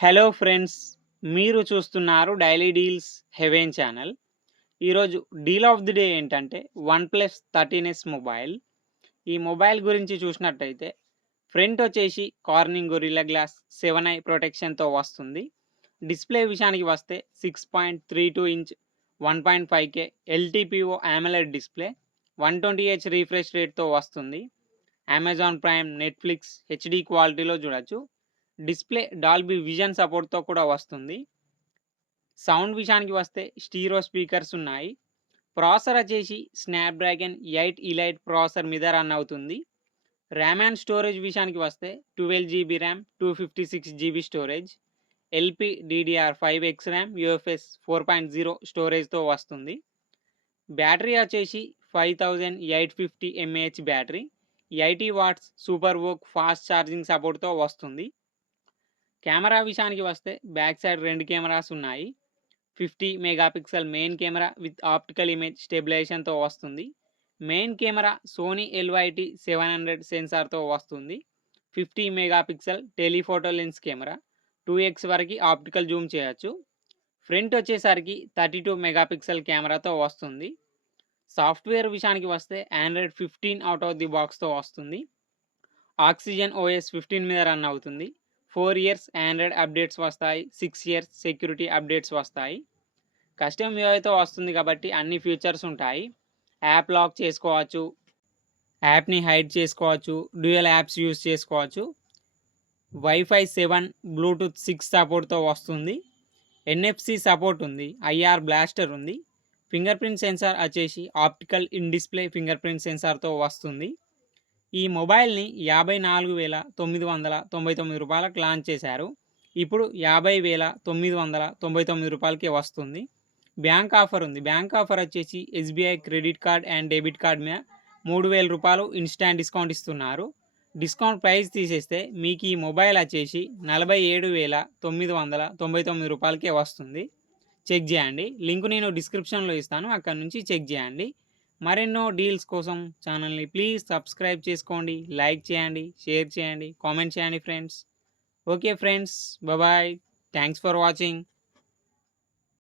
Hello friends, మీరు చూస్తున్నారు daily deals haven channel. ఈరోజు డీల్ ఆఫ్ ది డే ఏంటంటే వన్‌ప్లస్ 13s మొబైల్. ఈ మొబైల్ గురించి చూసినట్టయితే ఫ్రంట్ వచ్చేసి కార్నింగ్ గొరిల్లా గ్లాస్ 7i ప్రొటెక్షన్‌తో వస్తుంది. డిస్‌ప్లే విషయానికి వస్తే 6.32 inch 1.5K LTPO AMOLED display 120Hz refresh రేట్‌తో వస్తుంది. అమెజాన్ ప్రైమ్, నెట్‌ఫ్లిక్స్ హెచ్‌డీ క్వాలిటీలో చూడొచ్చు. డిస్‌ప్లే డాల్బీ విజన్ సపోర్ట్‌తో కూడా వస్తుంది. సౌండ్ విషయానికి వస్తే స్టీరియో స్పీకర్స్ ఉన్నాయి. ప్రాసెసర్ వచ్చేసి స్నాప్‌డ్రాగన్ 8 ఎలైట్ ప్రాసెసర్ మీద రన్ అవుతుంది. ర్యామ్ అండ్ స్టోరేజ్ విషయానికి వస్తే 12 GB RAM, 256 GB storage, LPDDR5X RAM, UFS 4.0 స్టోరేజ్‌తో వస్తుంది. బ్యాటరీ వచ్చేసి 5850 mAh battery, 80 watts super VOOC fast charging సపోర్ట్‌తో వస్తుంది. కెమెరా విషయానికి వస్తే బ్యాక్ సైడ్ 2 కెమెరాస్ ఉన్నాయి. 50 megapixel main camera with optical image స్టెబిలైజేషన్‌తో వస్తుంది. మెయిన్ కెమెరా సోనీ LYT 700 సెన్సార్‌తో వస్తుంది. 50 megapixel telephoto lens camera 2x వరకు ఆప్టికల్ జూమ్ చేయొచ్చు. ఫ్రంట్ వచ్చేసరికి 32 మెగాపిక్సెల్ కెమెరాతో వస్తుంది. సాఫ్ట్వేర్ విషయానికి వస్తే ఆండ్రాయిడ్ 15 అవుట్ ఆఫ్ ది బాక్స్‌తో వస్తుంది. ఆక్సిజన్ OS 15 మీద రన్ అవుతుంది. 4 ఇయర్స్ ఆండ్రాయిడ్ అప్డేట్స్ వస్తాయి. 6 ఇయర్స్ సెక్యూరిటీ అప్డేట్స్ వస్తాయి. కస్టమ్ యూఐతో వస్తుంది కాబట్టి అన్ని ఫీచర్స్ ఉంటాయి. యాప్ లాక్ చేసుకోవచ్చు, యాప్ని హైడ్ చేసుకోవచ్చు, డ్యూయల్ యాప్స్ యూస్ చేసుకోవచ్చు. వైఫై 7, బ్లూటూత్ 6 సపోర్ట్తో వస్తుంది. NFC సపోర్ట్ ఉంది. IR బ్లాస్టర్ ఉంది. ఫింగర్ ప్రింట్ సెన్సార్ వచ్చేసి optical in display finger print సెన్సార్తో వస్తుంది. ఈ మొబైల్ని 54,999 రూపాయలకు లాంచ్ చేశారు. ఇప్పుడు 50,999 రూపాయలకే వస్తుంది. బ్యాంక్ ఆఫర్ ఉంది. బ్యాంక్ ఆఫర్ వచ్చేసి SBI credit card and debit card మీద 3,000 రూపాయలు ఇన్స్టాంట్ డిస్కౌంట్ ఇస్తున్నారు. డిస్కౌంట్ ప్రైస్ తీసేస్తే మీకు ఈ మొబైల్ వచ్చేసి 47,999 రూపాయలకే వస్తుంది. చెక్ చేయండి. లింక్ నేను డిస్క్రిప్షన్లో ఇస్తాను, అక్కడ నుంచి చెక్ చేయండి. మరెన్నో డీల్స్ కోసం ఛానల్ని ప్లీజ్ సబ్స్క్రైబ్ చేసుకోండి, లైక్ చేయండి, షేర్ చేయండి, కామెంట్ చేయండి friends. Okay friends, bye. Thanks for watching.